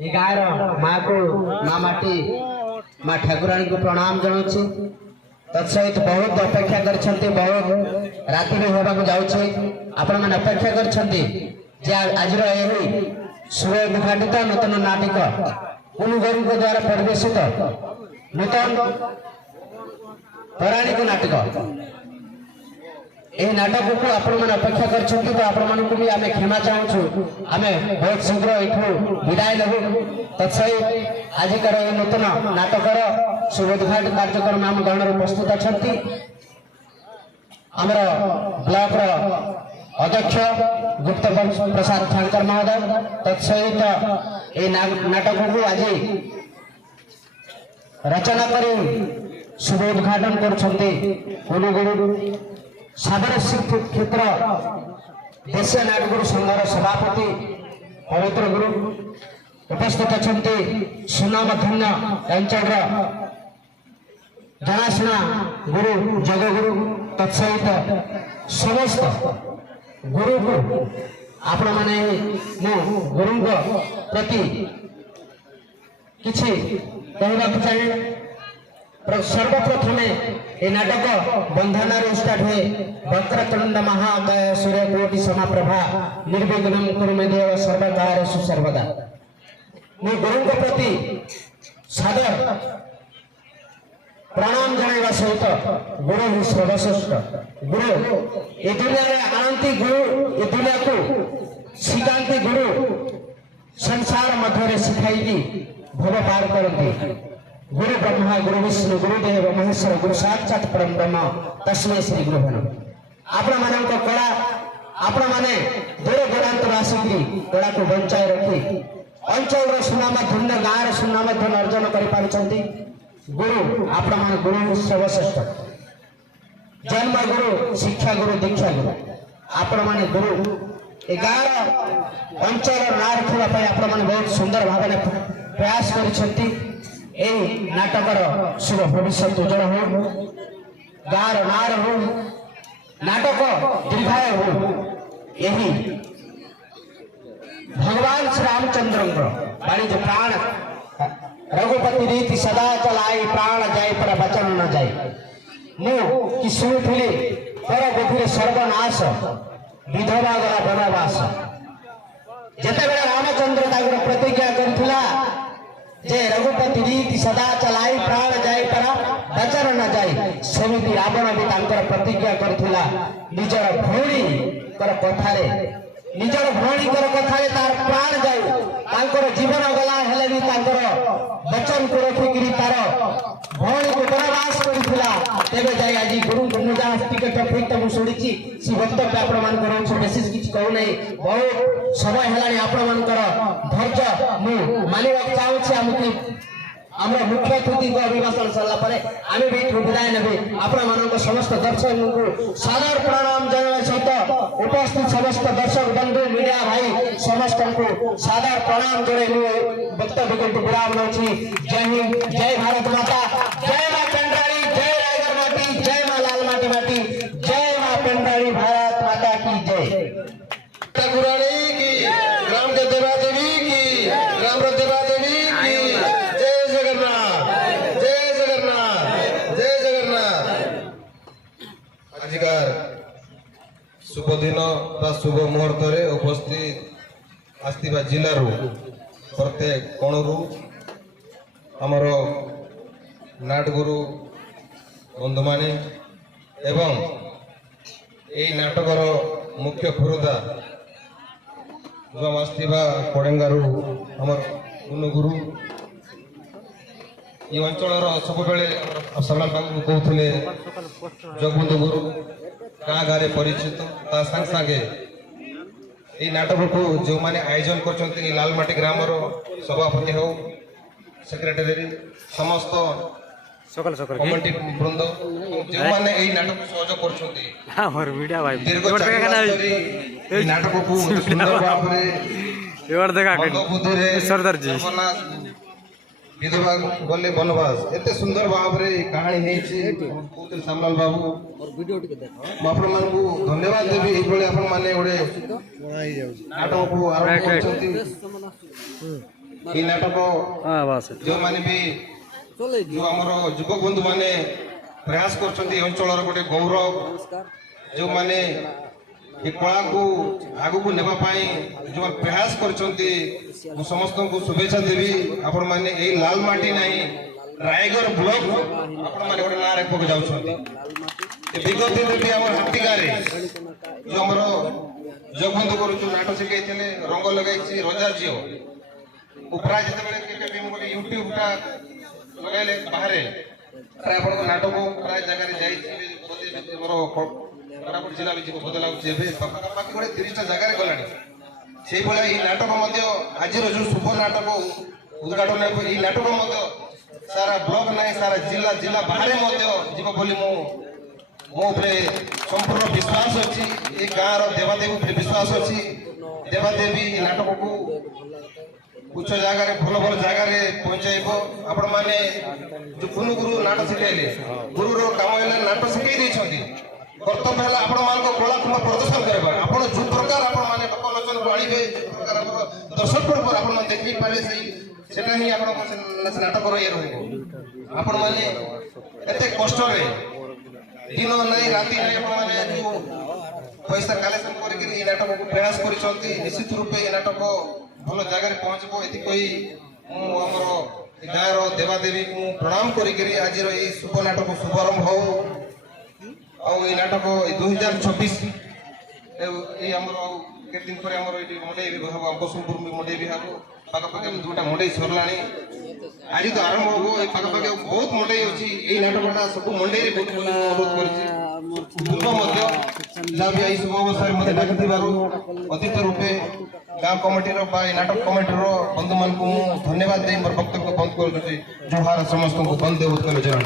गाँव माँ को माँ माटी माँ ठाकुराणी को प्रणाम जनाऊँ। तत्सहित बहुत अपेक्षा कर बहुत राति भी होगा जाऊे आपण मैंने अपेक्षा कर आज शुभ उद्घाटित नूतन नाटक कुनुगुरु द्वारा परिवेशित नूतन पौराणिक नाटक यह नाटक को आपण मैंने अपेक्षा कर तो आपण मानक भी आम क्षमा चाहूँ आम बहुत शीघ्र यू विदाय लेबू। तत्सहित आजिकार यह नूतन नाटकर शुभ उद्घाटन कार्यक्रम आम गण उपस्थित अच्छा आमर ब्लॉक अध्यक्ष गुप्त प्रसाद खानकर महोदय तत्सहित ये नाटक को आज रचना कर शुभ उद्घाटन कर साबर क्षेत्र देशीय नाटक संघर सभापति पवित्र गुरु उपस्थित अच्छा सुनामधन्य अंचल जनाशुना गुरु जगगुरु तत्सहित समस्त गुरु को आपण माने गुरु प्रति किछि कहवा चाहिए। सर्वप्रथमे ये नाटक बंधन स्टार्ट हुए वक्रतुंड महाकाय सूर्यकोटि समाप्रभा निर्विघ्नं कुरु मे देव सर्वकार्येषु सर्वदा। मैं गुरु प्रति सादर प्रणाम जनाइबा सहित गुरु ही सर्वश्रेष्ठ गुरु ये दुनिया रे आनंती गुरु ये दुनिया को शिखांती गुरु संसार मध्य शिखाई भव पार करती गुरु ब्रह्मा गुरु विष्णु गुरुदेव महेश्वर गुरु साक्षात परम ब्रह्म तस्मै श्री गुरु आपण मानक कला आपण माने दूर दूरांतर आसिकी कला को बंचाई रखी अंचल सुनामधन्य गाँव सुनामधन्य अर्जन कर गुरु आपण मान गुरु सर्वश्रेष्ठ जन्म गुरु शिक्षा गुरु दीक्षा गुरु आपण माने गुरु ए गाँव अंचल ना रखा आपण माने बहुत सुंदर भाव प्रयास कर नाटकर शुभ भविष्य उज्जवल हो गाँव नार हो नाटक दीर्घाय हो यही भगवान श्री रामचंद्र बाणी जो प्राण रघुपति रीति सदा चलाई प्राण जाए पर वचन न जाए मु कि शुणी पर बुद्धि सर्वनाश विधवा गला वनवास जिते बेले रामचंद्र प्रतिज्ञा करथिला जे रघुपति रीति सदा चलाई प्राण जाए पर वचन न जाए सेमिति रावण भी तांकर प्रतिज्ञा करथिला निजर भौणी कर कथारे निजर भौणी कर कथारे तार प्राण जाए तांकर जीवन गला हेले भी तांकर वचन को रखिक तार भौणी को वनवास करथिला तेबे जाय आज गुरु मुजा टिकट फिट मु सुडिची सी वक्तव्य आपण मान करो बेसिस किछ कहू नै बहुत समय हेलानी आपण मान कर धैर्य मु मानिबा चाहू छी हमकि हमरा मुख्य अतिथि को अभिभाषण सरला परे आमे भी विदाय नेबे आपण मानक समस्त दर्शक को सादर प्रणाम जनाय सहित उपस्थित समस्त दर्शक बंधु मीडिया भाई समस्त को सादर प्रणाम जोड़े मु वक्तव्य को विराम दउछि। जय हिंद जय भारत माता जय मां पेंड्राड़ी जय रायगढ़ माटी जय मां लाल माटी माटी जय मां पेंड्राड़ी भारत माता की जय ठाकुरानी की ग्राम के देवा देवी की ग्राम रो देवा देवी की जय जगन्नाथ जय जगन्नाथ जय जगन्नाथ। आजिकार शुभ दिन बा शुभ मुहूर्त रे उपस्थित आस्थिबा जिल्ला रो प्रत्येक कोणरू आमर नाट गुरु बंधु माने एवं यही नाटकर मुख्य खुरुदा आस्थिबा कोडेंगारू आमर गुरु ये अंचल सब बेले सरलाल बाबू कहते जगबंधु गुरु गाँ गाँव परिचित संगे संगे ये नाटक को जो मैंने आयोजन कर लालमाटी ग्राम सभापति हो सेक्रेटरी समस्त कमिटी वृंद जो मैंने नाटक सहयोग कर नाटक को सुंदर भाव विधवा गले बनवास एते सुंदर भाव कहानी सामलाल बाबू आपण मान को धन्यवाद देवी ये आपण माने गोटे नाटक को आरंभ এই নাটক যে মানে বি जो आमर युवक बंधु माने प्रयास कर अंचल गोटे गौरव जो माने ये कला को आगु को नेबा पाई जो प्रयास कर समस्त को शुभेच्छा देवी आपण माने ए लाल माटी नहीं रायगढ़ ब्लॉक आपण माने गोटे ना रखा जाउछंती विगत दिन भी हमर हाटीगा रे जो हमर जगबंधु करू नाटक शिखाइथिले रंग लगाइछि रजा जियो उपरा जते बेले के भी गोटे यूट्यूब टा लगाइले बाहर आपण नाटक प्राय जगह रे जाइछि मोर कोरापुट जिला में जो बदलाव जेबे पाखा गोटे 30टा जगह रे गलानी सेही भला ई नाटक मध्य आज जो शुभ नाटक उद्घाटन ई नाटक मध्य सारा ब्लॉक नहीं सारा जिला जिला बाहर मध्य जीव बोली मो उपरे संपूर्ण विश्वास अच्छी ये गाँव देवादेवी उपरे विश्वास अच्छी देवादेवी नाटक को उच्च जगह भल भल जगह पहुंचाइब आपण मैंने जो गुरु गुरु नाटक शिखाइले गुरु काम है नाटक शिखाई देते कर्तव्य है आपण मान कला कुमार प्रदर्शन करवा आपण जो प्रकार आपण माने लोकलोचन को आनिबे प्रकार दर्शक पर आपण माने देखि पारे सेटा ही आपण नाटक रो ये रहबो आपण माने एते कष्ट रे दिन नहीं राति नहीं आपण माने जो पैसा कलेक्शन करके ये नाटक को प्रयास करिसंती निश्चित रूपे ये नाटक भल जगह पहुंचबो एति कोई मु हमर गाँव देवादेवी को प्रणाम करी आज ये शुभ नाटक शुभारंभ हो ये नाटक 2026 ये केते दिन पर मंडई भी हम अंबसुरपुर में मंडई भी हम पाखापाखि दुटा मंडई सरला आज तो आरंभ हो पाखापाखि बहुत मंडई अच्छी ये नाटकटा सब मंडई अनुरोध कर शुभ अवसर मत डाक अतिथि रूपे गाँव कमिटी नाटक कमिटी बंधु मान को धन्यवाद दे मोर वक्तव्य बंद कर जुहार समस्त को बंद उत्कल जन।